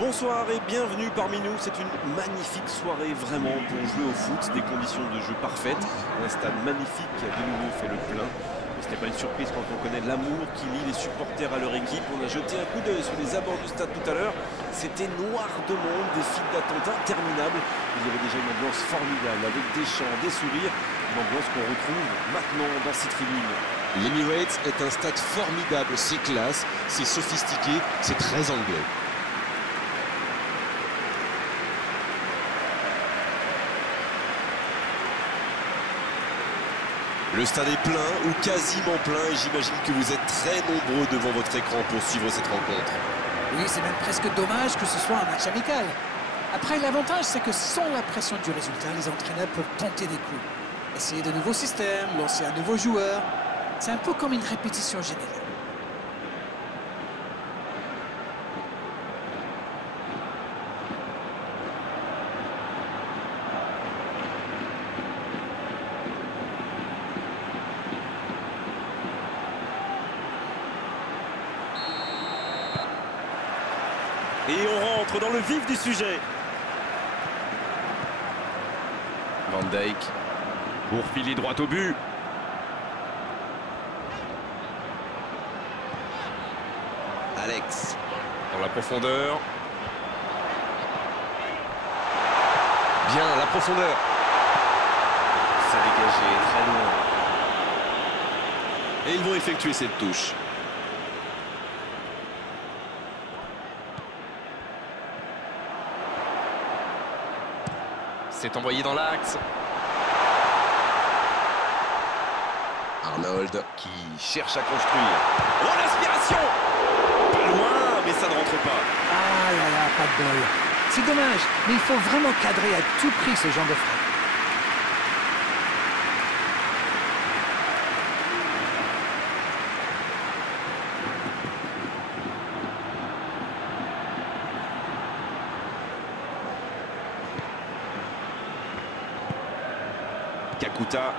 Bonsoir et bienvenue parmi nous. C'est une magnifique soirée vraiment pour jouer au foot. Des conditions de jeu parfaites. Un stade magnifique qui a de nouveau fait le plein. Ce n'est pas une surprise quand on connaît l'amour qui lie les supporters à leur équipe. On a jeté un coup d'œil sur les abords du stade tout à l'heure. C'était noir de monde, des files d'attente interminables. Il y avait déjà une ambiance formidable avec des chants, des sourires. Une ambiance qu'on retrouve maintenant dans ces tribunes. L'Emirates est un stade formidable, c'est classe, c'est sophistiqué, c'est très anglais. Le stade est plein ou quasiment plein et j'imagine que vous êtes très nombreux devant votre écran pour suivre cette rencontre. Oui, c'est même presque dommage que ce soit un match amical. Après, l'avantage, c'est que sans la pression du résultat, les entraîneurs peuvent tenter des coups. Essayer de nouveaux systèmes, lancer un nouveau joueur. C'est un peu comme une répétition générale. Et on rentre dans le vif du sujet. Van Dijk pour filer droit au but. Alex. Dans la profondeur. Bien, la profondeur. C'est dégagé très loin. Et ils vont effectuer cette touche. C'est envoyé dans l'axe. Arnold. Qui cherche à construire. Oh, l'inspiration! Pas loin, mais ça ne rentre pas. Ah là là, pas de bol. C'est dommage, mais il faut vraiment cadrer à tout prix ce genre de frappe. Kakuta.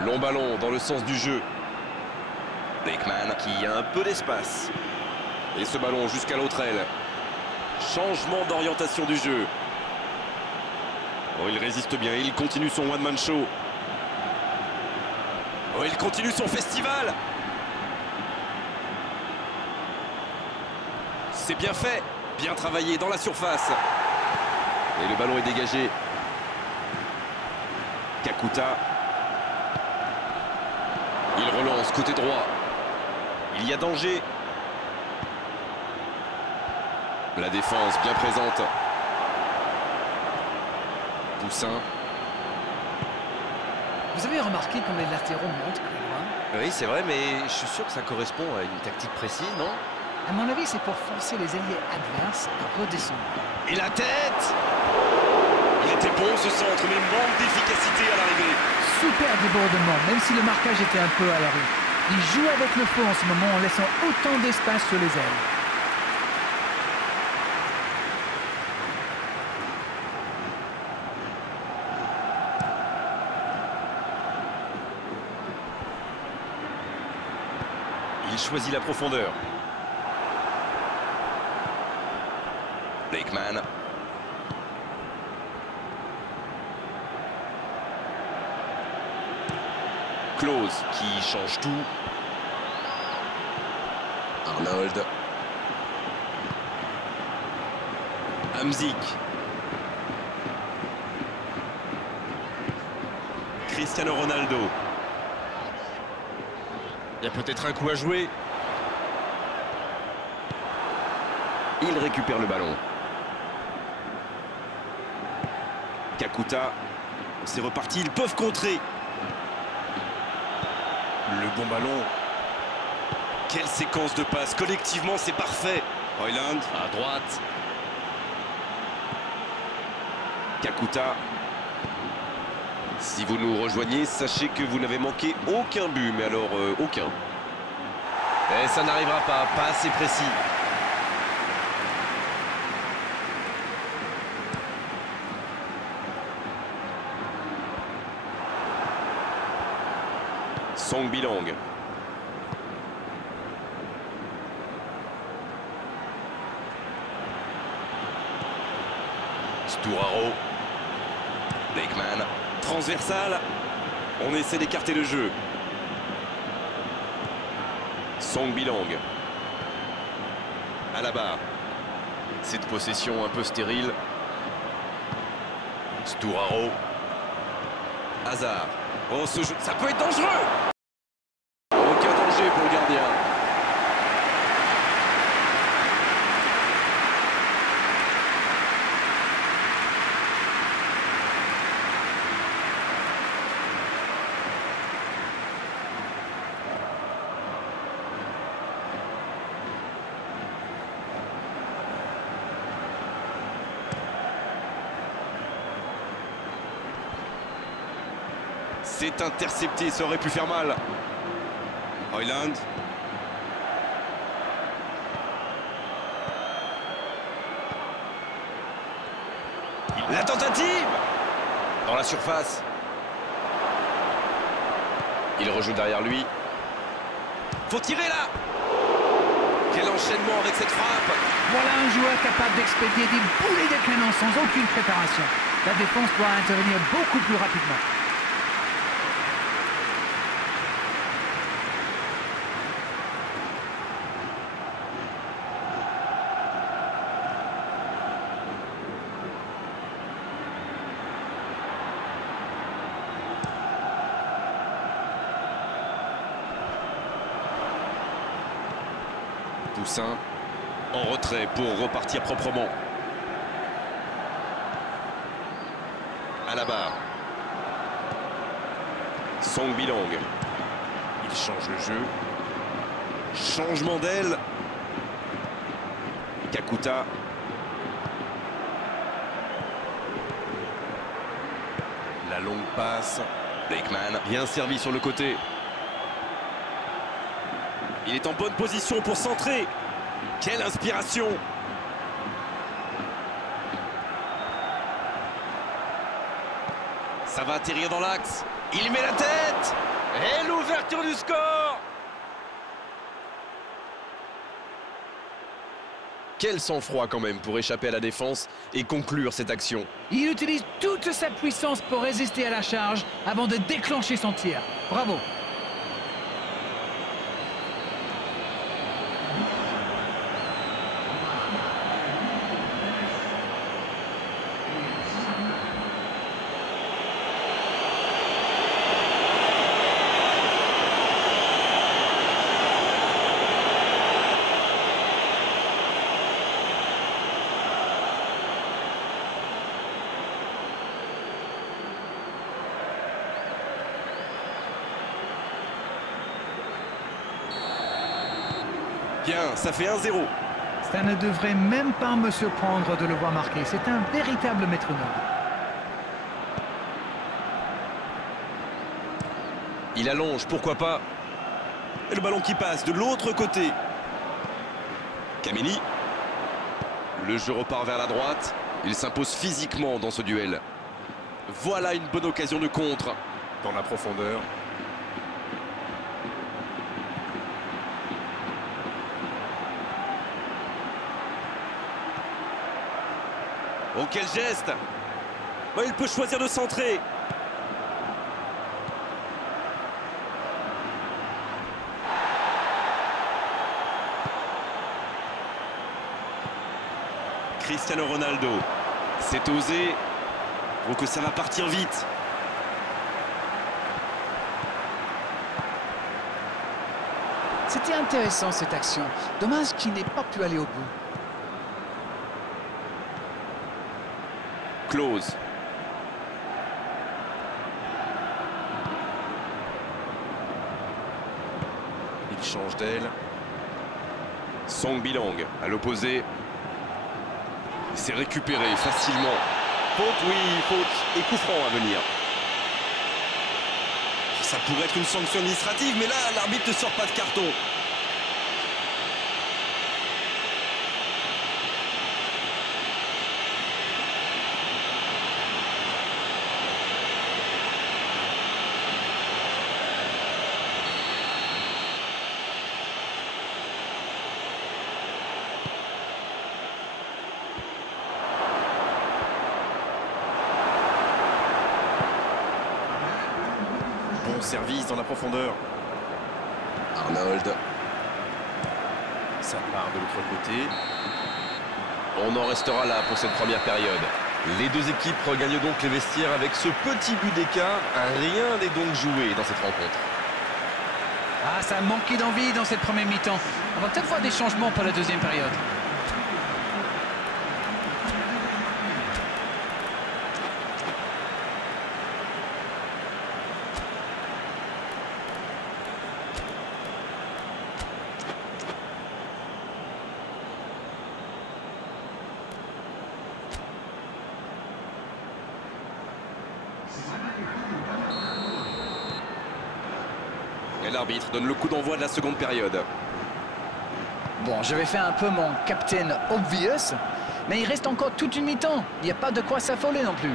Long ballon dans le sens du jeu. Beckman qui a un peu d'espace. Et ce ballon jusqu'à l'autre aile. Changement d'orientation du jeu. Oh, il résiste bien, il continue son one-man show. Oh, il continue son festival. C'est bien fait, bien travaillé dans la surface. Et le ballon est dégagé. Kakuta. Il relance côté droit. Il y a danger. La défense bien présente. Poussin. Vous avez remarqué comme les latéraux montent plus loin? Oui, c'est vrai, mais je suis sûr que ça correspond à une tactique précise, non? À mon avis, c'est pour forcer les ailiers adverses à redescendre. Et la tête! Il était bon ce centre, mais manque d'efficacité à l'arrivée. Super débordement, même si le marquage était un peu à la rue. Il joue avec le feu en ce moment en laissant autant d'espace sur les ailes. Il choisit la profondeur. Beckman. Klose qui change tout. Arnold. Hamzik. Cristiano Ronaldo. Il y a peut-être un coup à jouer. Il récupère le ballon. Kakuta. C'est reparti, ils peuvent contrer. Le bon ballon. Quelle séquence de passes. Collectivement, c'est parfait. Højlund. À droite. Kakuta. Si vous nous rejoignez, sachez que vous n'avez manqué aucun but, mais alors aucun. Et ça n'arrivera pas assez précis. Song Bilang. Sturaro. Blakeman. Transversal. On essaie d'écarter le jeu. Song Bilong. Alaba. Cette possession un peu stérile. Sturaro. Hazard. Oh, ce jeu, ça peut être dangereux. Aucun danger pour le gardien. C'est intercepté, ça aurait pu faire mal. Hoyland. La tentative. Dans la surface. Il rejoue derrière lui. Faut tirer là. Quel enchaînement avec cette frappe. Voilà un joueur capable d'expédier des boulets de canon sans aucune préparation. La défense doit intervenir beaucoup plus rapidement. Toussaint en retrait pour repartir proprement. Alaba. Song Bilong. Il change le jeu. Changement d'aile. Kakuta. La longue passe. Blakeman. Bien servi sur le côté. Il est en bonne position pour centrer. Quelle inspiration! Ça va atterrir dans l'axe. Il met la tête. Et l'ouverture du score. Quel sang-froid quand même pour échapper à la défense et conclure cette action. Il utilise toute sa puissance pour résister à la charge avant de déclencher son tir. Bravo! Bien, ça fait 1-0. Ça ne devrait même pas me surprendre de le voir marquer. C'est un véritable métronome. Il allonge, pourquoi pas. Et le ballon qui passe de l'autre côté. Kameni. Le jeu repart vers la droite. Il s'impose physiquement dans ce duel. Voilà une bonne occasion de contre. Dans la profondeur. Oh, quel geste! Oh, il peut choisir de centrer. Cristiano Ronaldo. C'est osé. Donc ça va partir vite. C'était intéressant cette action. Dommage qu'il n'ait pas pu aller au bout. Close. Il change d'aile. Song Bilong à l'opposé. C'est récupéré facilement. Faute, oui, faute. Et coup franc à venir. Ça pourrait être une sanction administrative, mais là, l'arbitre ne sort pas de carton. Bon service dans la profondeur. Arnold. Ça part de l'autre côté. On en restera là pour cette première période. Les deux équipes regagnent donc les vestiaires avec ce petit but d'écart. Rien n'est donc joué dans cette rencontre. Ah, ça a manqué d'envie dans cette première mi-temps. On va peut-être voir des changements pour la deuxième période. Et l'arbitre donne le coup d'envoi de la seconde période. Bon, je vais faire un peu mon captain obvious, mais il reste encore toute une mi-temps. Il n'y a pas de quoi s'affoler non plus.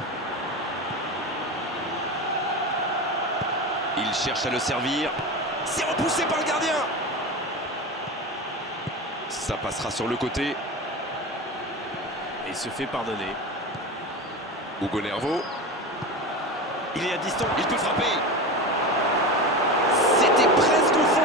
Il cherche à le servir. C'est repoussé par le gardien. Ça passera sur le côté. Et se fait pardonner. Hugo Nervo. Il est à distance. Il peut frapper. C'était presque au fond.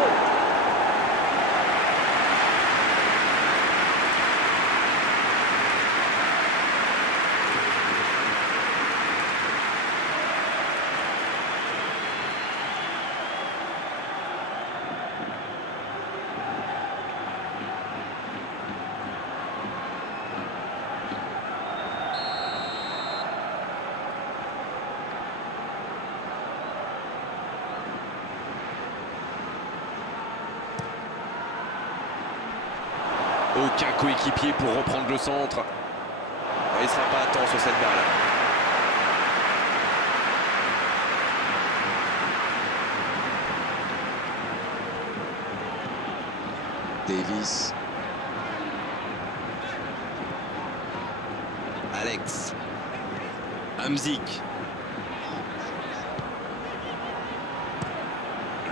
Aucun coéquipier pour reprendre le centre. Il ne sera pas à temps sur cette balle. Davis. Alex. Hamzik.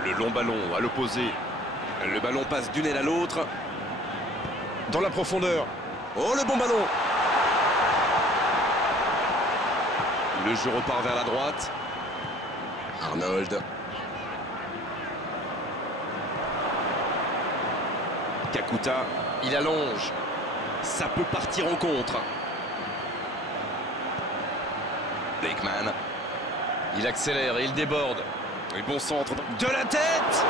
Le long ballon à l'opposé. Le ballon passe d'une aile à l'autre. Dans la profondeur. Oh, le bon ballon. Le jeu repart vers la droite. Arnold. Kakuta, il allonge. Ça peut partir en contre. Blakeman. Il accélère et il déborde. Et bon centre. De la tête.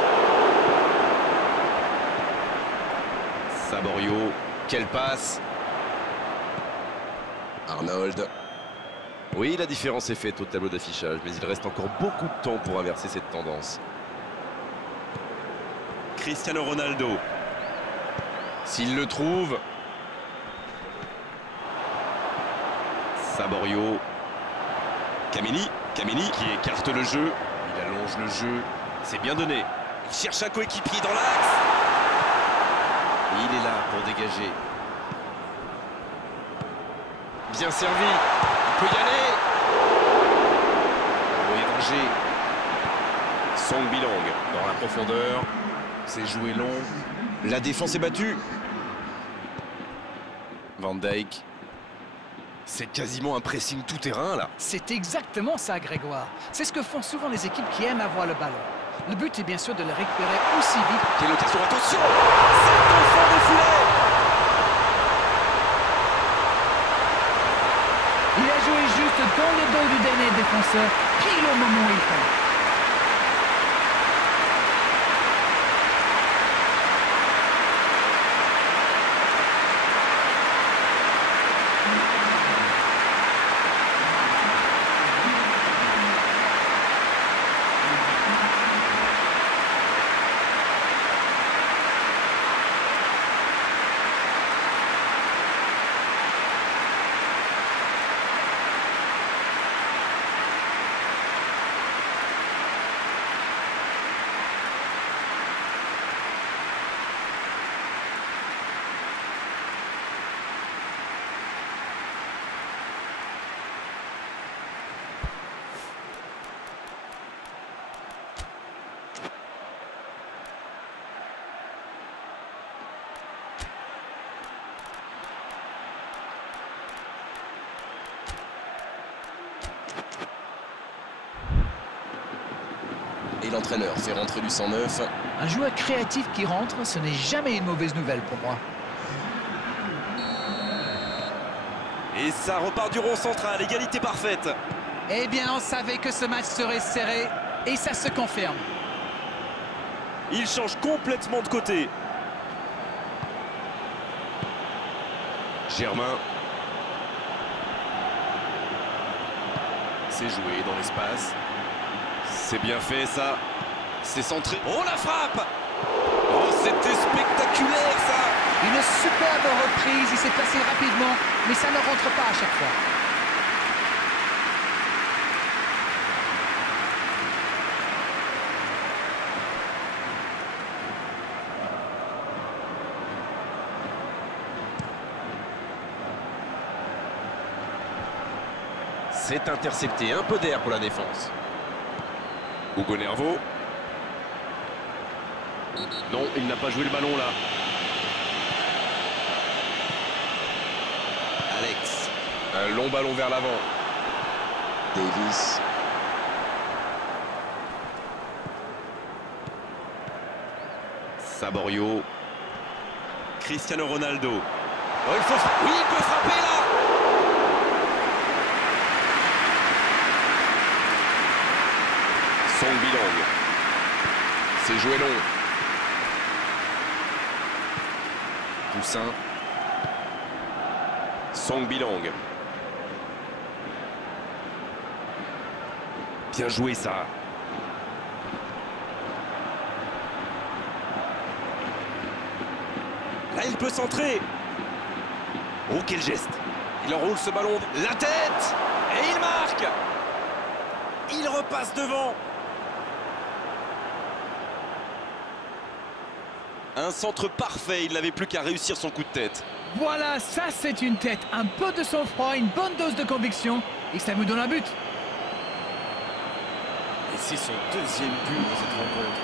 Saborio. Quelle passe. Arnold. Oui, la différence est faite au tableau d'affichage, mais il reste encore beaucoup de temps pour inverser cette tendance. Cristiano Ronaldo. S'il le trouve. Saborio. Kameni qui écarte le jeu. Il allonge le jeu. C'est bien donné. Il cherche un coéquipier dans l'axe. Il est là pour dégager. Bien servi. Il peut y aller. Envoyé danger. Song Bilang. Dans la profondeur. C'est joué long. La défense est battue. Van Dijk. C'est quasiment un pressing tout-terrain, là. C'est exactement ça, Grégoire. C'est ce que font souvent les équipes qui aiment avoir le ballon. Le but est bien sûr de le récupérer aussi vite. Quelle occasion, attention. C'est au fond des filets. Il a joué juste dans le dos du dernier défenseur, pile au moment où il fallait. l'entraîneur fait rentrer du 109. Un joueur créatif qui rentre, ce n'est jamais une mauvaise nouvelle pour moi. Et ça repart du rond central, égalité parfaite. Eh bien, on savait que ce match serait serré et ça se confirme. Il change complètement de côté. Germain. C'est joué dans l'espace. C'est bien fait ça. C'est centré. Oh la frappe! Oh c'était spectaculaire ça! Une superbe reprise, il s'est placé rapidement, mais ça ne rentre pas à chaque fois. C'est intercepté, un peu d'air pour la défense. Hugo Nervo. Non, il n'a pas joué le ballon là. Alex. Un long ballon vers l'avant. Davis. Saborio. Cristiano Ronaldo. Oh, il faut... Oui, il peut frapper là! Song Bilong. C'est joué long. Toussaint. Song Bilong. Bien joué ça. Là, il peut centrer. Oh, quel geste. Il enroule ce ballon. La tête! Et il marque! Il repasse devant. Un centre parfait. Il n'avait plus qu'à réussir son coup de tête. Voilà, ça c'est une tête, un peu de sang-froid, une bonne dose de conviction, et ça vous donne un but. Et c'est son deuxième but dans cette rencontre.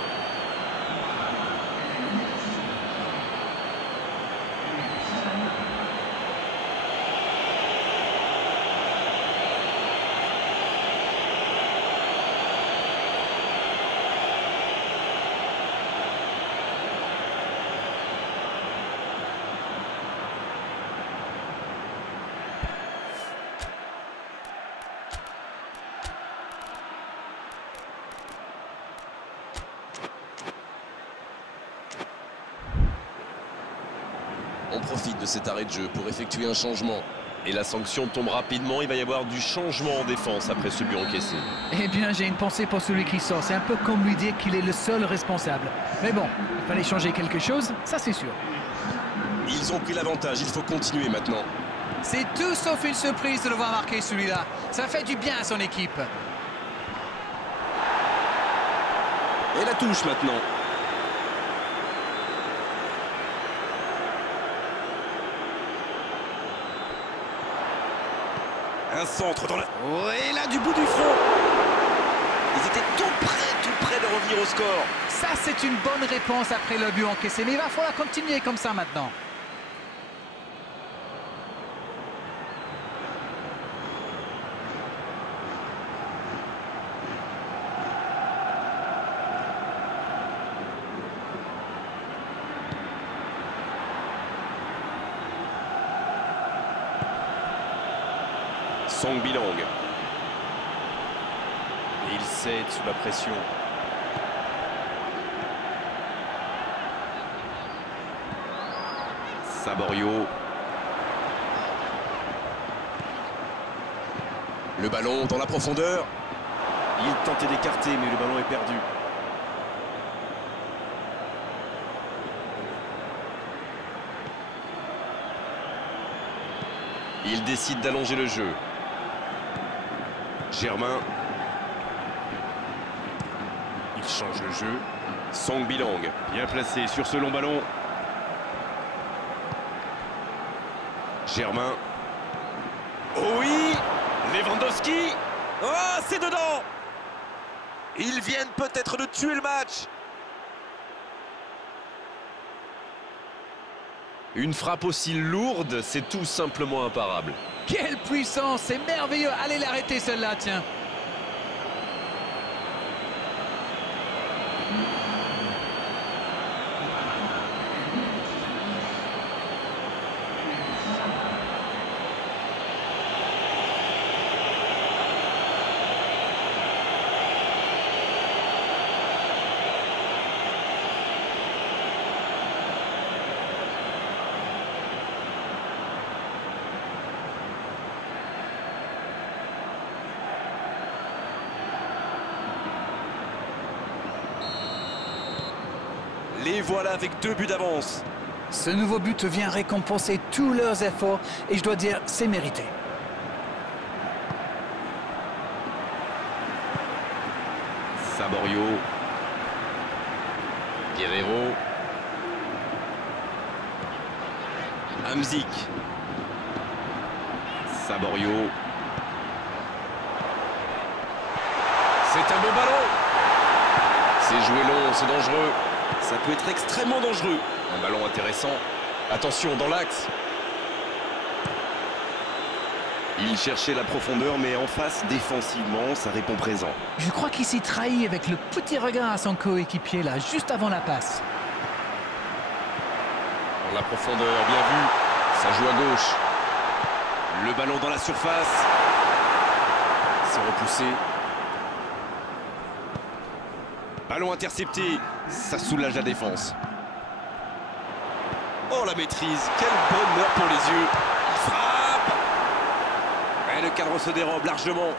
On profite de cet arrêt de jeu pour effectuer un changement. Et la sanction tombe rapidement. Il va y avoir du changement en défense après ce but encaissé. Eh bien, j'ai une pensée pour celui qui sort. C'est un peu comme lui dire qu'il est le seul responsable. Mais bon, il fallait changer quelque chose, ça c'est sûr. Ils ont pris l'avantage, il faut continuer maintenant. C'est tout sauf une surprise de le voir marquer celui-là. Ça fait du bien à son équipe. Et la touche maintenant. Un centre dans la... Oh, et là, du bout du front. Ils étaient tout près de revenir au score. Ça, c'est une bonne réponse après le but encaissé. Mais il va falloir continuer comme ça maintenant. Song Bilong. Et il cède sous la pression. Saborio. Le ballon dans la profondeur. Il tentait d'écarter, mais le ballon est perdu. Il décide d'allonger le jeu. Germain. Il change le jeu. Song Bilong. Bien placé sur ce long ballon. Germain. Oh oui! Lewandowski! Oh, c'est dedans! Ils viennent peut-être de tuer le match. Une frappe aussi lourde, c'est tout simplement imparable. Quelle puissance! C'est merveilleux! Allez l'arrêter celle-là, tiens! Les voilà avec 2 buts d'avance. Ce nouveau but vient récompenser tous leurs efforts et je dois dire, c'est mérité. Saborio. Guerrero. Hamzik. Saborio. C'est un bon ballon. C'est joué long, c'est dangereux. Ça peut être extrêmement dangereux. Un ballon intéressant. Attention, dans l'axe. Il cherchait la profondeur, mais en face, défensivement, ça répond présent. Je crois qu'il s'est trahi avec le petit regard à son coéquipier là, juste avant la passe. Dans la profondeur, bien vu. Ça joue à gauche. Le ballon dans la surface. C'est repoussé. Ballon intercepté. Ça soulage la défense. Oh, la maîtrise. Quel bonheur pour les yeux. Il frappe. Et le cadre se dérobe largement.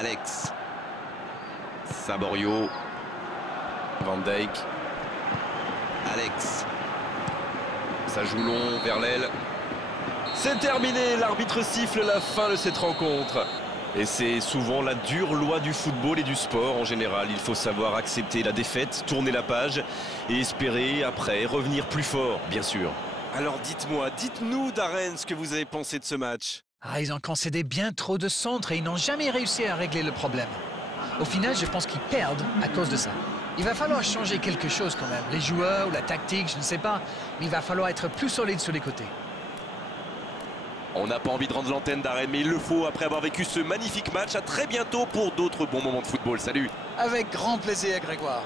Alex. Saborio. Van Dijk. Alex. Ça joue long vers l'aile. C'est terminé, l'arbitre siffle la fin de cette rencontre. Et c'est souvent la dure loi du football et du sport en général. Il faut savoir accepter la défaite, tourner la page et espérer après revenir plus fort, bien sûr. Alors dites-moi, dites-nous Darren ce que vous avez pensé de ce match. Ah, ils ont concédé bien trop de centres et ils n'ont jamais réussi à régler le problème. Au final, je pense qu'ils perdent à cause de ça. Il va falloir changer quelque chose quand même. Les joueurs ou la tactique, je ne sais pas. Mais il va falloir être plus solide sur les côtés. On n'a pas envie de rendre l'antenne Darren, mais il le faut après avoir vécu ce magnifique match. À très bientôt pour d'autres bons moments de football. Salut. Avec grand plaisir, Grégoire.